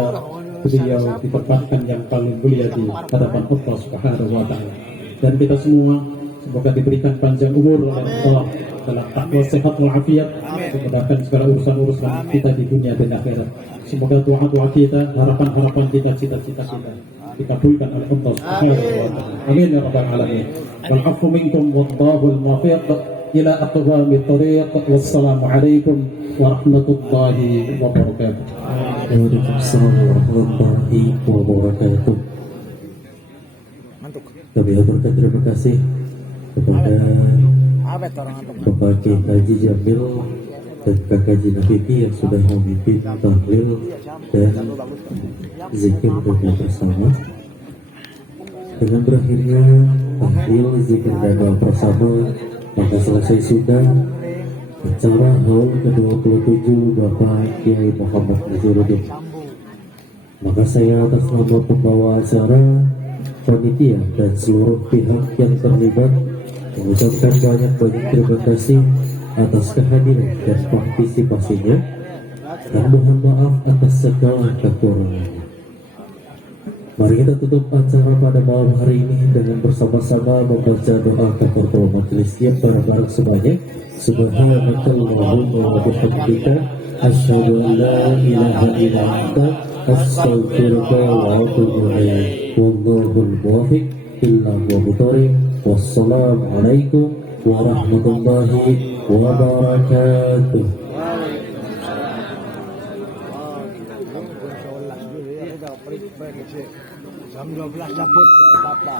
beliau ditempatkan yang paling mulia di hadapan Allah Subhanahu wa taala. Dan kita semua semoga diberikan panjang umur oleh Allah dalam takwa, sehat walafiat, memudahkan segala urusan-urusan kita di dunia dan akhirat. Semoga doa-doa kita, harapan-harapan kita, cita-cita kita dikabulkan oleh Allah Subhanahu wa taala. Amin ya rabbal alamin. Wal 'afwu minkum wallahu al-muwaffiq ila aqwamit thariq. Wassalamu alaikum warahmatullahi wabarakatuh. Waalaikumsalam warahmatullahi wabarakatuh. Kami aturkan terima kasih kepada Bapak Kiai Haji Jamil dan Kakak Haji Nafifi yang sudah memimpin tahlil dan zikir doa bersama. Dengan berakhirnya tahlil, zikir dan doa bersama, maka selesai sudah acara haul ke-27 Bapak Kiai Muhammad Naziruddin. Maka saya atas nama pembawa acara, panitia dan seluruh pihak yang terlibat mengucapkan banyak-banyak terima kasih atas kehadiran dan partisipasinya, dan mohon maaf atas segala kekurangannya. Mari kita tutup acara pada malam hari ini dengan bersama-sama membaca doa kafaratul majelis yang bareng-bareng semuanya. Subhanakallahumma wa bihamdika asyhadu an la ilaha illa anta astaghfiruka wa atubu ilaik. Wallahul muwaffiq illa huwa. Wassalamualaikum warahmatullahi wabarakatuh. Jam 12 cabut, apa-apa.